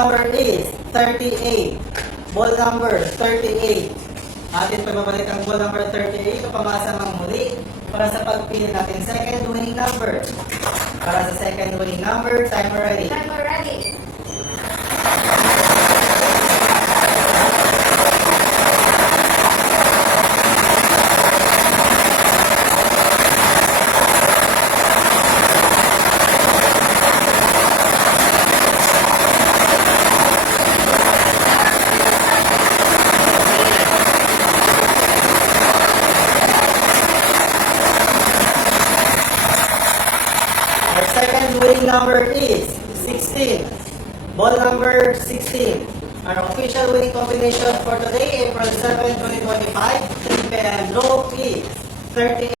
number is 38. Ball number 38. Atin pagbabalik ang ball number 38 o pamasa mang muli para sa pagpili natin second winning number. Para sa second winning number, timer ready. Timer ready. Our second winning number is 16. Ball number 16. Our official winning combination for today, April 7, 2025, 3 p.m. draw is 38.